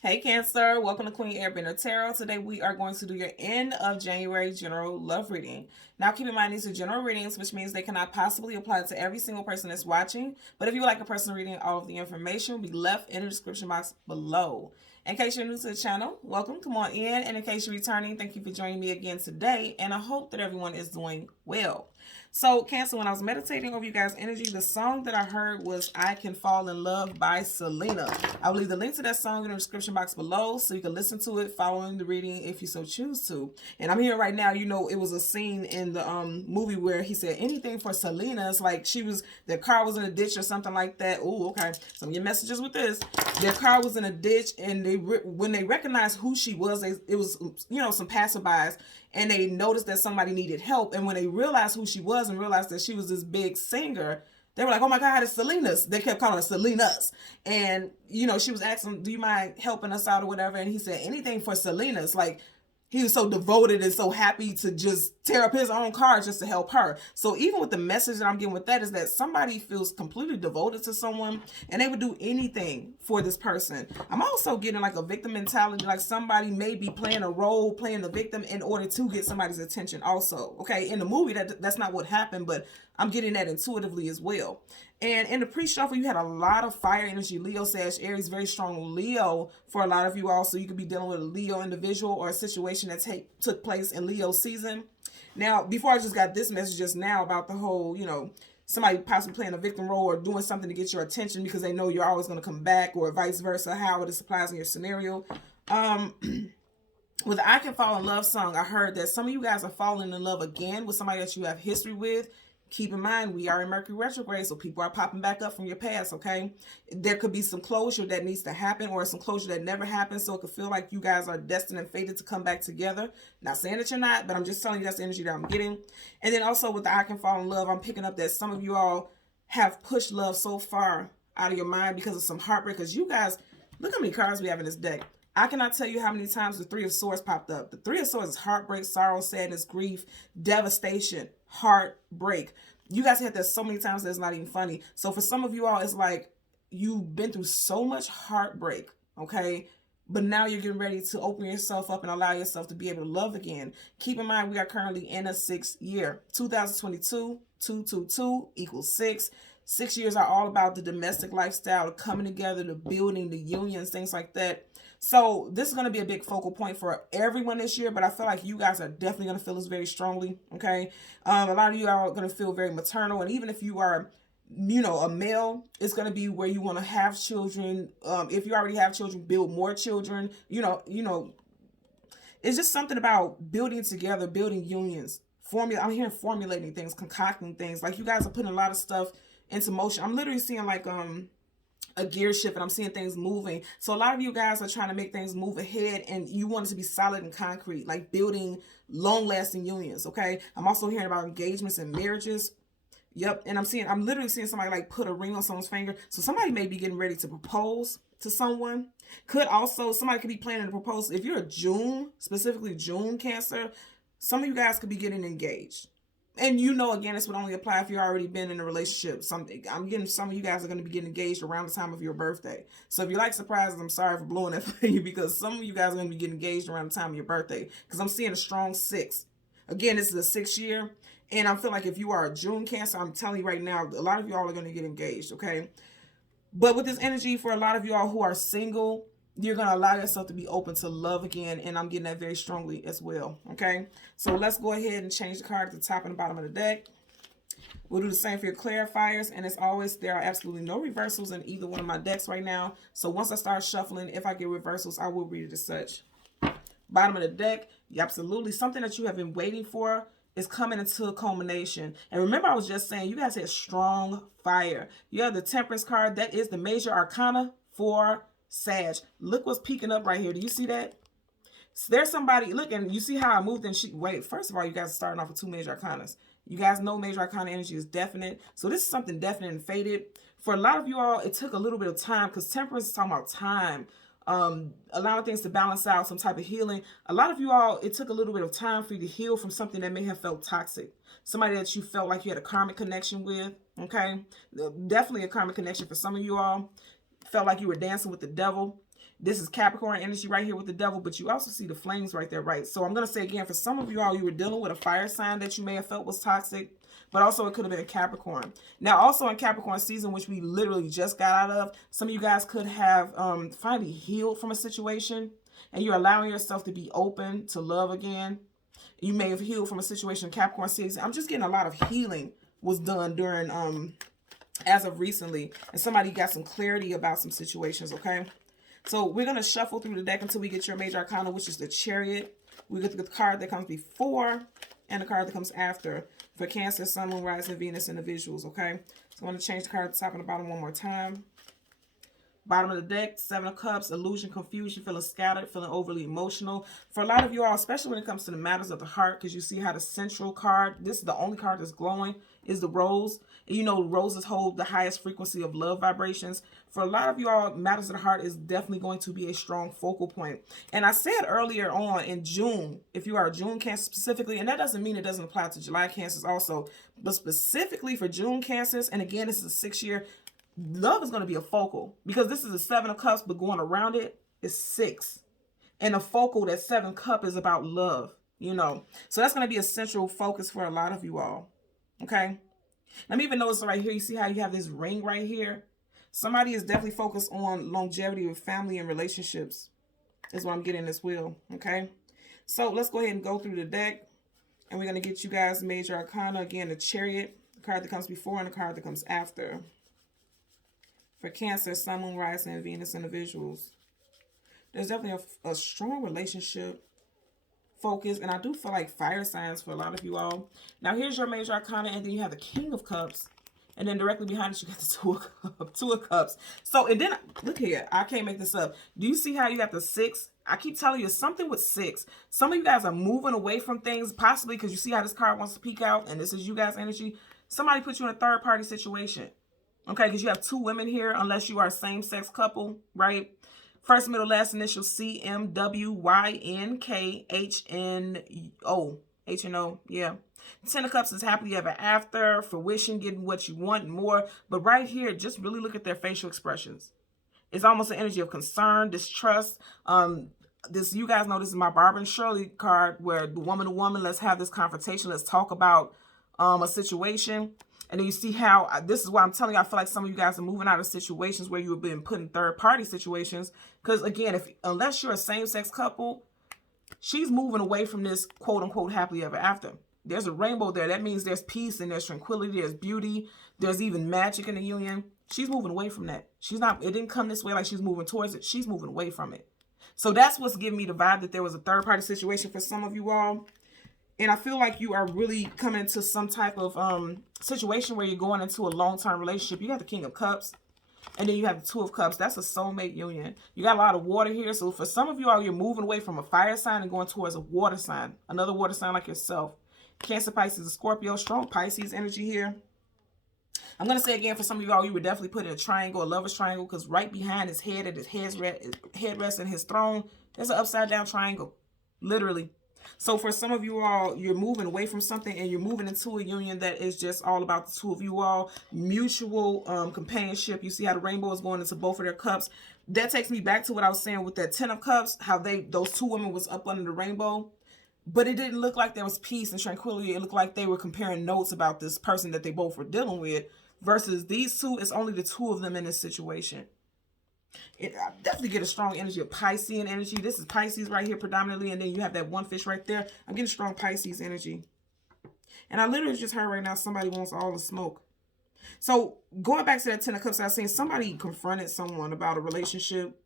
Hey Cancer, welcome to Queen Airbender Tarot. Today we are going to do your end of January general love reading. Now keep in mind these are general readings, which means they cannot possibly apply to every single person that's watching. But if you would like a personal reading, all of the information will be left in the description box below. In case you're new to the channel, welcome, come on in. And in case you're returning, thank you for joining me again today. And I hope that everyone is doing well. So Cancer, when I was meditating over you guys' energy, the song that I heard was I Can Fall in Love by Selena. I will leave the link to that song in the description box below so you can listen to it following the reading if you so choose to. And I'm here right now, you know, it was a scene in the movie where he said anything for Selena. It's like their car was in a ditch or something like that. Oh, okay. Some of your messages with this. Their car was in a ditch, and when they recognized who she was, it was, you know, some passerbys, and they noticed that somebody needed help. And when they realized who she was and realized that she was this big singer, they were like, oh my God, it's Selena's. They kept calling her Selena's. And, you know, she was asking, do you mind helping us out or whatever? And he said, anything for Selena's. Like, he was so devoted and so happy to just tear up his own car just to help her. So even with the message that I'm getting with that is that somebody feels completely devoted to someone and they would do anything for this person. I'm also getting like a victim mentality, like somebody may be playing a role, playing the victim in order to get somebody's attention also. Okay, in the movie, that's not what happened, but I'm getting that intuitively as well. And in the pre-shuffle, you had a lot of fire energy. Leo, Sag, Aries, very strong Leo for a lot of you all. So you could be dealing with a Leo individual or a situation that took place in Leo season. Now, before I just got this message just now about the whole, you know, somebody possibly playing a victim role or doing something to get your attention because they know you're always going to come back, or vice versa, how it applies in your scenario. With the I Can Fall in Love song, I heard that some of you guys are falling in love again with somebody that you have history with. Keep in mind, we are in Mercury retrograde, so people are popping back up from your past, okay? There could be some closure that needs to happen or some closure that never happened, so it could feel like you guys are destined and fated to come back together. Not saying that you're not, but I'm just telling you that's the energy that I'm getting. And then also with the I Can Fall in Love, I'm picking up that some of you all have pushed love so far out of your mind because of some heartbreak. Because you guys, look how many cards we have in this deck. I cannot tell you how many times the Three of Swords popped up. The Three of Swords is heartbreak, sorrow, sadness, grief, devastation, heartbreak. You guys had that so many times that it's not even funny. So for some of you all, it's like you've been through so much heartbreak, okay? But now you're getting ready to open yourself up and allow yourself to be able to love again. Keep in mind, we are currently in a 6th year. 2022, 222 equals 6. 6 years are all about the domestic lifestyle, the coming together, the building, the unions, things like that. So this is going to be a big focal point for everyone this year, but I feel like you guys are definitely going to feel this very strongly, okay? A lot of you are going to feel very maternal, and even if you are, you know, a male, it's going to be where you want to have children. If you already have children, build more children. You know, it's just something about building together, building unions. I'm hearing formulating things, concocting things. Like you guys are putting a lot of stuff into motion. I'm literally seeing like a gear shift, and I'm seeing things moving. So a lot of you guys are trying to make things move ahead, and you want it to be solid and concrete, like building long-lasting unions, okay? I'm also hearing about engagements and marriages. Yep, and I'm literally seeing somebody like put a ring on someone's finger. So somebody may be getting ready to propose to someone. Somebody could be planning to propose. If you're a June, specifically June Cancer, some of you guys could be getting engaged. And you know, again, this would only apply if you've already been in a relationship. I'm getting some of you guys are going to be getting engaged around the time of your birthday. So if you like surprises, I'm sorry for blowing that for you, because some of you guys are going to be getting engaged around the time of your birthday. Because I'm seeing a strong 6. Again, this is a 6th year. And I feel like if you are a June Cancer, I'm telling you right now, a lot of you all are going to get engaged, okay? But with this energy, for a lot of you all who are single, you're going to allow yourself to be open to love again. And I'm getting that very strongly as well. Okay. So let's go ahead and change the card at the top and the bottom of the deck. We'll do the same for your clarifiers. And as always, there are absolutely no reversals in either one of my decks right now. So once I start shuffling, if I get reversals, I will read it as such. Bottom of the deck, absolutely something that you have been waiting for is coming into a culmination. And remember, I was just saying, you guys had strong fire. You have the Temperance card. That is the major arcana for Sag. Look what's peeking up right here. Do you see that? So there's somebody, look, and you see how I moved and wait, first of all, you guys are starting off with 2 major arcanas. You guys know major arcana energy is definite. So this is something definite and fated. For a lot of you all, it took a little bit of time, because Temperance is talking about time. Allowing things to balance out, some type of healing. A lot of you all, it took a little bit of time for you to heal from something that may have felt toxic. Somebody that you felt like you had a karmic connection with, okay? Definitely a karmic connection for some of you all. Felt like you were dancing with the devil. This is Capricorn energy right here with the devil, but you also see the flames right there, right? So I'm going to say again, for some of you all, you were dealing with a fire sign that you may have felt was toxic, but also it could have been a Capricorn. Now, also in Capricorn season, which we literally just got out of, some of you guys could have finally healed from a situation, and you're allowing yourself to be open to love again. You may have healed from a situation in Capricorn season. I'm just getting a lot of healing was done during, as of recently, and somebody got some clarity about some situations, okay? So we're going to shuffle through the deck until we get your major arcana, which is the Chariot. We get the card that comes before and the card that comes after for Cancer, Sun, Moon, Rising, Venus individuals, okay? So I'm going to change the card at the top and the bottom one more time. Bottom of the deck, Seven of Cups, illusion, confusion, feeling scattered, feeling overly emotional. For a lot of you all, especially when it comes to the matters of the heart, because you see how the central card, this is the only card that's glowing, is the Rose. And you know, roses hold the highest frequency of love vibrations. For a lot of you all, matters of the heart is definitely going to be a strong focal point. And I said earlier on in June, if you are a June Cancer specifically, and that doesn't mean it doesn't apply to July Cancers also, but specifically for June Cancers, and again, this is a 6-year, love is going to be a focal, because this is a 7 of Cups, but going around it is 6. And a focal, that 7 cup is about love, you know. So that's going to be a central focus for a lot of you all, okay? Let me even notice right here, you see how you have this ring right here? Somebody is definitely focused on longevity with family and relationships, is what I'm getting this wheel, okay? So let's go ahead and go through the deck, and we're going to get you guys major arcana. Again, the Chariot, the card that comes before and the card that comes after. For Cancer, Sun, Moon, Rising, and Venus individuals, there's definitely a strong relationship focus, and I do feel like fire signs for a lot of you all. Now, here's your major arcana, and then you have the King of Cups, and then directly behind it, you got the Two of Cups. So, and then, look here, I can't make this up. Do you see how you got the 6? I keep telling you, something with 6. Some of you guys are moving away from things, possibly because you see how this card wants to peek out, and this is you guys' energy. Somebody put you in a third-party situation. Okay, because you have 2 women here, unless you are a same-sex couple, right? First, middle, last initial, CMWYNKHNO. HNO, yeah. 10 of Cups is happily ever after, fruition, getting what you want and more. But right here, just really look at their facial expressions. It's almost an energy of concern, distrust. This, you guys know this is my Barbara and Shirley card, where the woman to woman, let's have this confrontation. Let's talk about a situation. And then you see how, this is why I'm telling you, I feel like some of you guys are moving out of situations where you have been put in third-party situations. Because again, unless you're a same-sex couple, she's moving away from this quote-unquote happily ever after. There's a rainbow there. That means there's peace and there's tranquility, there's beauty, there's even magic in the union. She's moving away from that. She's not, it didn't come this way like she's moving towards it. She's moving away from it. So that's what's giving me the vibe that there was a third-party situation for some of you all. And I feel like you are really coming into some type of situation where you're going into a long-term relationship. You got the King of Cups, and then you have the Two of Cups. That's a soulmate union. You got a lot of water here. So for some of you all, you're moving away from a fire sign and going towards a water sign. Another water sign like yourself. Cancer, Pisces, and Scorpio. Strong Pisces energy here. I'm going to say again, for some of you all, you would definitely put in a triangle, a lover's triangle, because right behind his head, at his headrest and his throne, there's an upside-down triangle. Literally. So for some of you all, you're moving away from something and you're moving into a union that is just all about the two of you all. Mutual companionship. You see how the rainbow is going into both of their cups. That takes me back to what I was saying with that 10 of Cups, how those 2 women was up under the rainbow. But it didn't look like there was peace and tranquility. It looked like they were comparing notes about this person that they both were dealing with. Versus these 2, it's only the 2 of them in this situation. I definitely get a strong energy of Piscean energy. This is Pisces right here predominantly, and then you have that one fish right there. I'm getting strong Pisces energy. And I literally just heard right now somebody wants all the smoke. So going back to that 10 of Cups, I was saying somebody confronted someone about a relationship,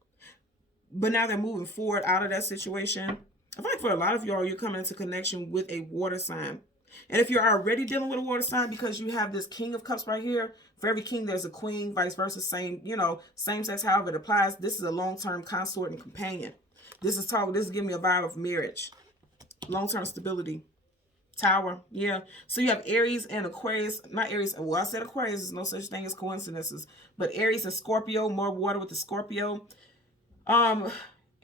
but now they're moving forward out of that situation. I feel like for a lot of y'all, you're coming into connection with a water sign. And if you're already dealing with a water sign, because you have this King of Cups right here, for every king, there's a queen, vice versa, same, you know, same sex, however it applies. This is a long-term consort and companion. This is giving me a vibe of marriage, long-term stability. Tower, yeah. So you have Aries and Aquarius, not Aries. Well, I said Aquarius, there's no such thing as coincidences, but Aries and Scorpio, more water with the Scorpio.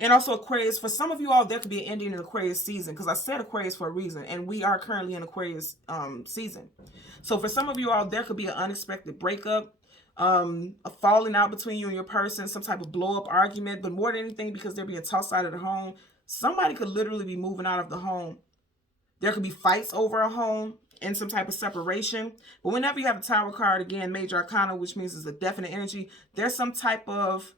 And also Aquarius. For some of you all, there could be an ending in Aquarius season, because I said Aquarius for a reason, and we are currently in Aquarius season. So for some of you all, there could be an unexpected breakup. a falling out between you and your person, some type of blow up argument, but more than anything, because they're being tossed out of the home, somebody could literally be moving out of the home. There could be fights over a home and some type of separation. But whenever you have a Tower card, again, Major Arcana, which means it's a definite energy, there's some type of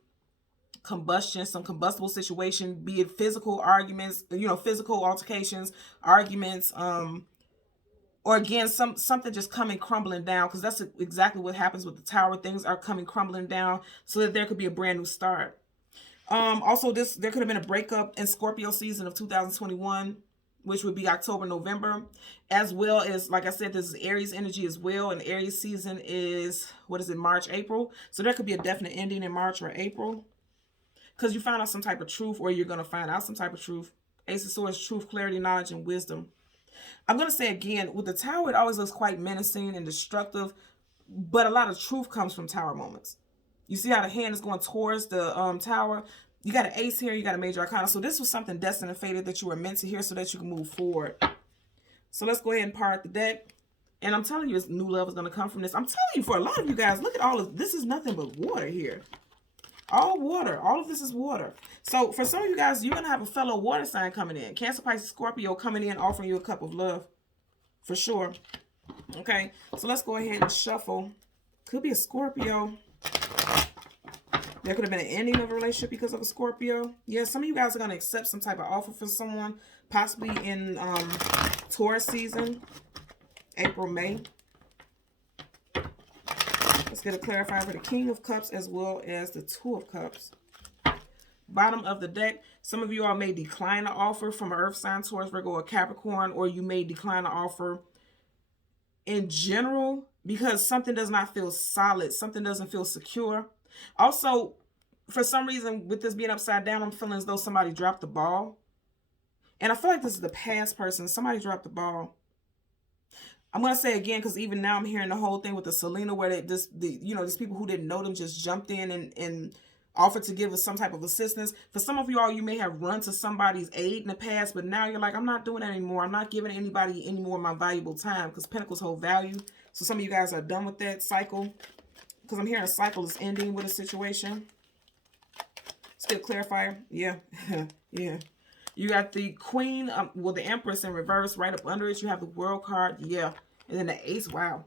combustion, some combustible situation, be it physical arguments, physical altercations, arguments, or again, something just coming crumbling down, because that's exactly what happens with the Tower. Things are coming crumbling down so that there could be a brand new start. Also, there could have been a breakup in Scorpio season of 2021, which would be October, November, as well as, like I said, this is Aries energy as well, and Aries season is, March, April. So there could be a definite ending in March or April, because you found out some type of truth, or you're going to find out some type of truth. Ace of Swords, truth, clarity, knowledge, and wisdom. I'm going to say again, with the Tower, it always looks quite menacing and destructive, but a lot of truth comes from Tower moments. You see how the hand is going towards the Tower? You got an ace here, you got a Major Arcana. So this was something destined and fated that you were meant to hear so that you can move forward. So let's go ahead and part the deck. And I'm telling you, new love is going to come from this. I'm telling you, for a lot of you guys, look at all of this. Is nothing but water here. All water. All of this is water. So for some of you guys, you're going to have a fellow water sign coming in. Cancer, Pisces, Scorpio coming in, offering you a cup of love. For sure. Okay. So let's go ahead and shuffle. Could be a Scorpio. There could have been an ending of a relationship because of a Scorpio. Yeah, some of you guys are going to accept some type of offer for someone, possibly in Taurus season, April, May. Let's get a clarifier for the King of Cups as well as the Two of Cups. Bottom of the deck, some of you all may decline an offer from an Earth sign, Taurus, Virgo, or Capricorn, or you may decline an offer in general because something does not feel solid, something doesn't feel secure. Also, for some reason, with this being upside down, I'm feeling as though somebody dropped the ball. And I feel like this is the past person. Somebody dropped the ball. I'm going to say again, because even now I'm hearing the whole thing with the Selena, where these people who didn't know them just jumped in and offered to give us some type of assistance. For some of you all, you may have run to somebody's aid in the past, but now you're like, I'm not doing that anymore. I'm not giving anybody any more of my valuable time, because Pentacles hold value. So some of you guys are done with that cycle. Because I'm hearing a cycle is ending with a situation. Let's get a clarifier. Yeah. Yeah. You got the Queen, the Empress in reverse. Right up under it, you have the World card. Yeah. And then the Ace. Wow.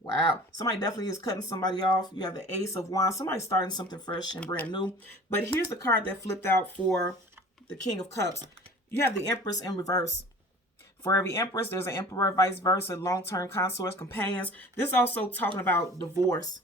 Wow. Somebody definitely is cutting somebody off. You have the Ace of Wands. Somebody starting something fresh and brand new. But here's the card that flipped out for the King of Cups. You have the Empress in reverse. For every Empress, there's an Emperor, vice versa, long-term consorts, companions. This is also talking about divorce.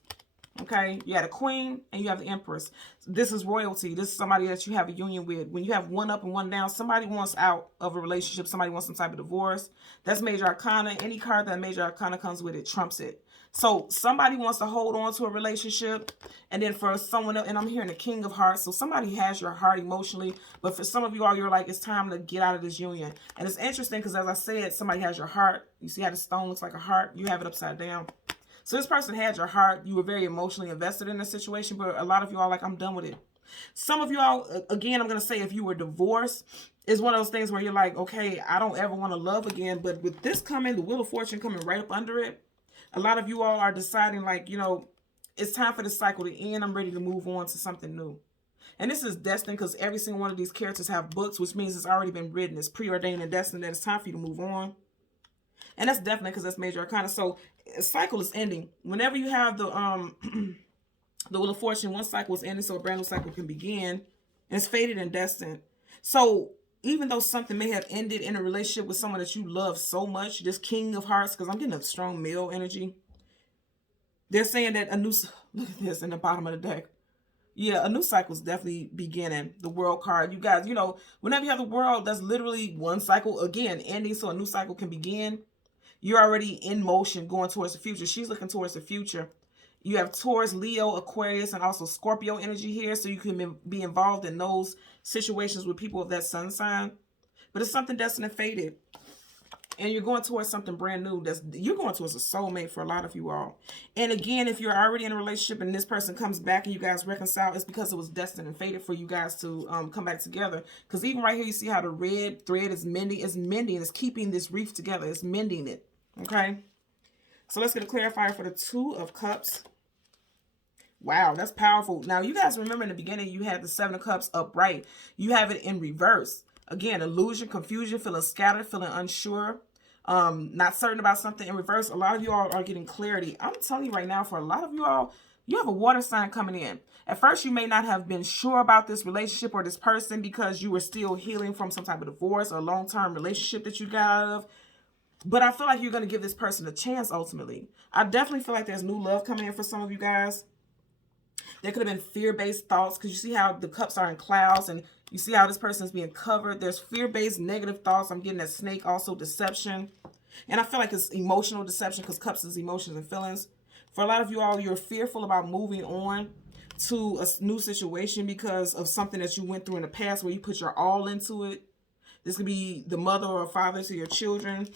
Okay, you have a Queen and you have the Empress. This is royalty. This is somebody that you have a union with. When you have one up and one down, somebody wants out of a relationship. Somebody wants some type of divorce. That's Major Arcana. Any card that Major Arcana comes with, it trumps it. So somebody wants to hold on to a relationship. And then for someone else, and I'm hearing the King of Hearts. So somebody has your heart emotionally. But for some of you all, you're like, it's time to get out of this union. And it's interesting because, as I said, somebody has your heart. You see how the stone looks like a heart? You have it upside down. So this person had your heart. You were very emotionally invested in the situation, but a lot of you all like, I'm done with it. Some of you all, again, I'm going to say if you were divorced, is one of those things where you're like, okay, I don't ever want to love again. But with this coming, the Wheel of Fortune coming right up under it, a lot of you all are deciding like, it's time for this cycle to end. I'm ready to move on to something new. And this is destined because every single one of these characters have books, which means it's already been written. It's preordained and destined that it's time for you to move on. And that's definitely because that's Major Arcana. So a cycle is ending. Whenever you have the Wheel of Fortune, one cycle is ending so a brand new cycle can begin. And it's fated and destined. So even though something may have ended in a relationship with someone that you love so much, this King of Hearts, because I'm getting a strong male energy. They're saying that a new, look at this in the bottom of the deck. Yeah, a new cycle is definitely beginning. The World card. You guys, whenever you have the World, that's literally one cycle, again, ending so a new cycle can begin. You're already in motion going towards the future. She's looking towards the future. You have Taurus, Leo, Aquarius, and also Scorpio energy here. So you can be involved in those situations with people of that sun sign. But it's something destined and fated. And you're going towards something brand new. You're going towards a soulmate for a lot of you all. And again, if you're already in a relationship and this person comes back and you guys reconcile, it's because it was destined and fated for you guys to come back together. Because even right here, you see how the red thread is mending. It's mending. It's keeping this reef together. It's mending it. Okay, so let's get a clarifier for the Two of Cups. Wow, that's powerful. Now, you guys remember in the beginning, you had the Seven of Cups upright. You have it in reverse. Again, illusion, confusion, feeling scattered, feeling unsure, not certain about something in reverse. A lot of you all are getting clarity. I'm telling you right now, for a lot of you all, you have a water sign coming in. At first, you may not have been sure about this relationship or this person because you were still healing from some type of divorce or long-term relationship that you got out of. But I feel like you're going to give this person a chance ultimately. I definitely feel like there's new love coming in for some of you guys. There could have been fear-based thoughts because you see how the cups are in clouds and you see how this person is being covered. There's fear-based negative thoughts. I'm getting that snake, also deception. And I feel like it's emotional deception because cups is emotions and feelings. For a lot of you all, you're fearful about moving on to a new situation because of something that you went through in the past where you put your all into it. This could be the mother or father to your children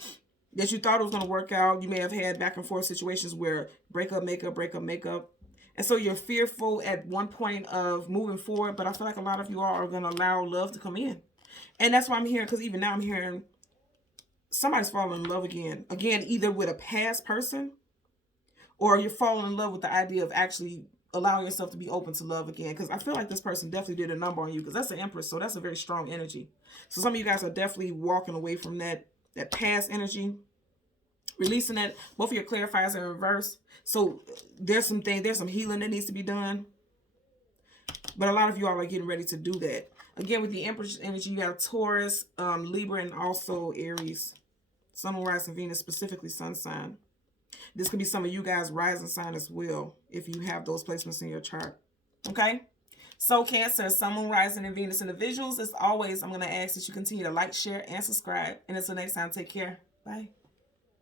that you thought it was going to work out. You may have had back and forth situations where breakup, makeup, breakup, makeup. And so you're fearful at one point of moving forward, but I feel like a lot of you all are going to allow love to come in. And that's why I'm hearing, because even now I'm hearing somebody's falling in love again. Again, either with a past person or you're falling in love with the idea of actually allowing yourself to be open to love again. Because I feel like this person definitely did a number on you because that's the Empress. So that's a very strong energy. So some of you guys are definitely walking away from that past energy, releasing that. Both of your clarifiers are in reverse. So there's some healing that needs to be done. But a lot of you all are getting ready to do that. Again, with the Empress energy, you have Taurus, Libra, and also Aries. Sun, Moon, Rising, Venus, specifically Sun sign. This could be some of you guys' rising sign as well, if you have those placements in your chart. Okay? So Cancer, Sun, Moon, Rising, and Venus individuals, as always, I'm going to ask that you continue to like, share, and subscribe. And until next time, take care. Bye.